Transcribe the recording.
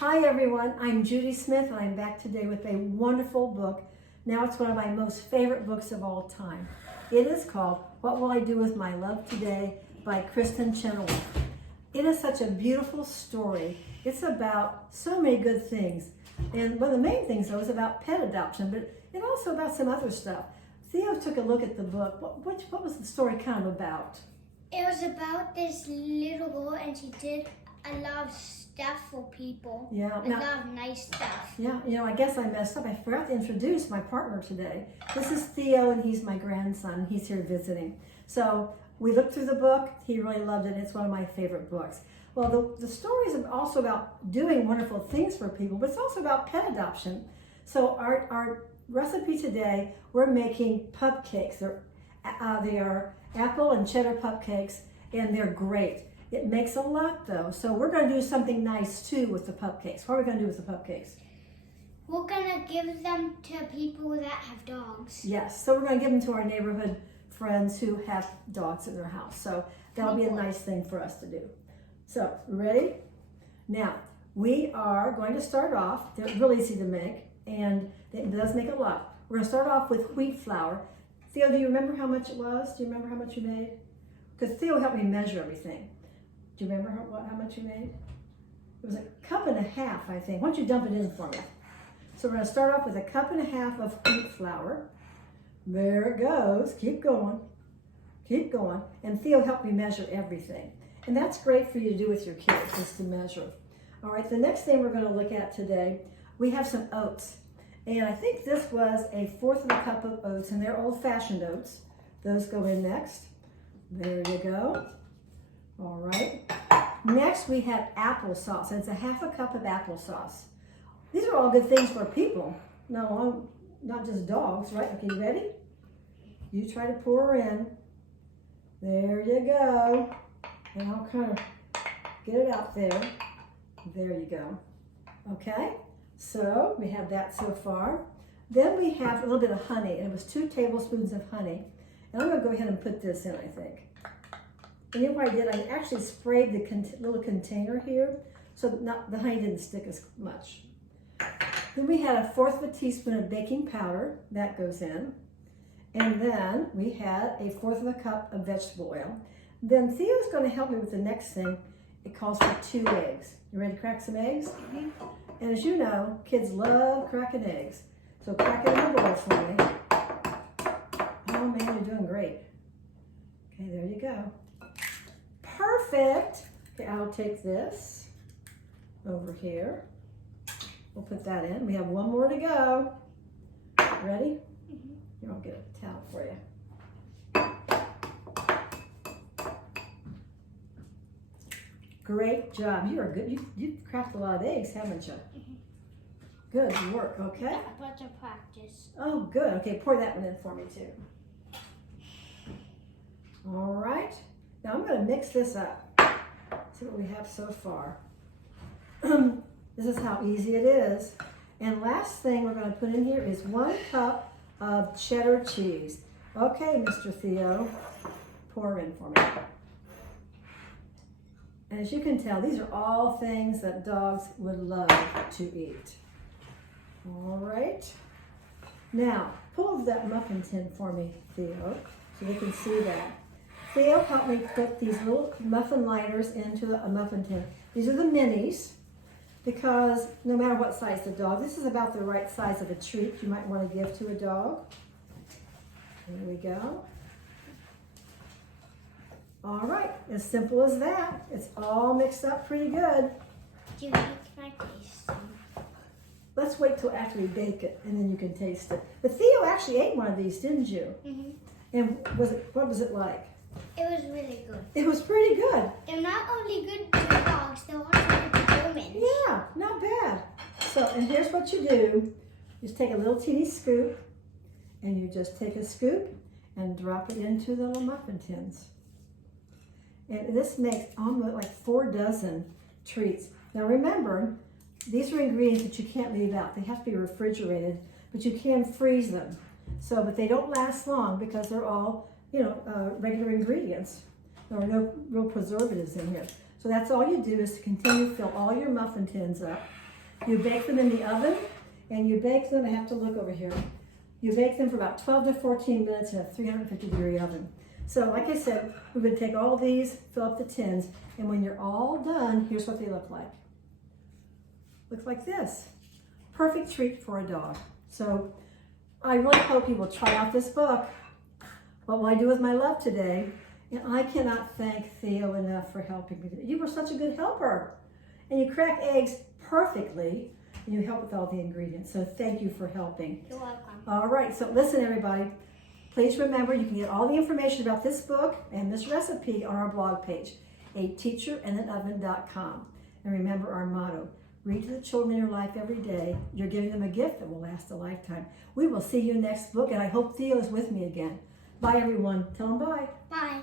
Hi everyone, I'm Judy Smith and I'm back today with a wonderful book. Now it's one of my most favorite books of all time. It is called What Will I Do With My Love Today by Kristin Chenoweth. It is such a beautiful story. It's about so many good things. And one of the main things though is about pet adoption, but it also about some other stuff. Theo took a look at the book. What was the story kind of about? It was about this little girl and she did a lot of stuff for people. Yeah. A lot of nice stuff. Yeah, I guess I messed up. I forgot to introduce my partner today. This is Theo and he's my grandson. He's here visiting. So we looked through the book. He really loved it. It's one of my favorite books. Well, the story is also about doing wonderful things for people, but it's also about pet adoption. So our recipe today, we're making pupcakes. They are apple and cheddar pupcakes, and they're great. It makes a lot though, so we're going to do something nice too with the pupcakes. What are we going to do with the pupcakes? We're going to give them to people that have dogs. Yes, so we're going to give them to our neighborhood friends who have dogs in their house. So that'll be a nice thing for us to do. So, ready? Now, we are going to start off. They're really easy to make, and it does make a lot. We're going to start off with wheat flour. Theo, do you remember how much it was? Do you remember how much you made? Because Theo helped me measure everything. Do you remember how much you made? It was a cup and a half, I think. Why don't you dump it in for me? So we're going to start off with a cup and a half of wheat flour. There it goes. Keep going. Keep going. And Theo helped me measure everything. And that's great for you to do with your kids, is to measure. All right, the next thing we're going to look at today, we have some oats. And I think this was 1/4 of a cup of oats, and they're old-fashioned oats. Those go in next. There you go. All right. Next, we have applesauce, and it's 1/2 cup of applesauce. These are all good things for people. No, not just dogs, right? Okay, you ready? You try to pour her in. There you go. And I'll kind of get it out there. There you go. Okay, so we have that so far. Then we have a little bit of honey, and it was 2 tablespoons of honey. And I'm going to go ahead and put this in, I think. And you know what I did? I actually sprayed the little container here, so the honey didn't stick as much. Then we had 1/4 teaspoon of baking powder. That goes in. And then we had 1/4 cup of vegetable oil. Then Theo's going to help me with the next thing. It calls for 2 eggs. You ready to crack some eggs? Mm-hmm. And as you know, kids love cracking eggs. So crack it in the bowl for me. Oh man, you're doing great. Okay, there you go. Perfect. Okay, I'll take this over here. We'll put that in. We have 1 more to go. Ready? Mm-hmm. Here, I'll get a towel for you. Great job. You are good. You've cracked a lot of eggs, haven't you? Mm-hmm. Good work. Okay. A bunch of practice. Oh, good. Okay, pour that one in for me too. All right. Now I'm going to mix this up. See what we have so far. This is how easy it is. And last thing we're going to put in here is 1 cup of cheddar cheese. Okay, Mr. Theo, pour in for me. And as you can tell, these are all things that dogs would love to eat. All right. Now, pull that muffin tin for me, Theo, so we can see that. Theo helped me put these little muffin lighters into a muffin tin. These are the minis, because no matter what size the dog, this is about the right size of a treat you might want to give to a dog. There we go. All right, as simple as that. It's all mixed up pretty good. Do you like my taste? Let's wait till after we bake it, and then you can taste it. But Theo actually ate one of these, didn't you? Mm-hmm. And what was it like? It was really good. It was pretty good. They're not only good to dogs, they're also good to humans. Yeah, not bad. So, and here's what you do. Just take a little teeny scoop, and you just take a scoop and drop it into the little muffin tins. And this makes almost like 4 dozen treats. Now remember, these are ingredients that you can't leave out. They have to be refrigerated, but you can freeze them. So, but they don't last long because they're all, regular ingredients. There are no real preservatives in here. So that's all you do is to continue to fill all your muffin tins up. You bake them in the oven, and you bake them, I have to look over here. You bake them for about 12 to 14 minutes in a 350-degree oven. So like I said, we're gonna take all these, fill up the tins, and when you're all done, here's what they look like. Looks like this. Perfect treat for a dog. So I really hope you will try out this book, What Will I Do With My Love Today? And I cannot thank Theo enough for helping me. You were such a good helper. And you crack eggs perfectly, and you help with all the ingredients. So thank you for helping. You're welcome. All right, so listen everybody. Please remember you can get all the information about this book and this recipe on our blog page, ateacherandanoven.com. And remember our motto, read to the children in your life every day. You're giving them a gift that will last a lifetime. We will see you next book, and I hope Theo is with me again. Bye everyone. Tell them bye. Bye.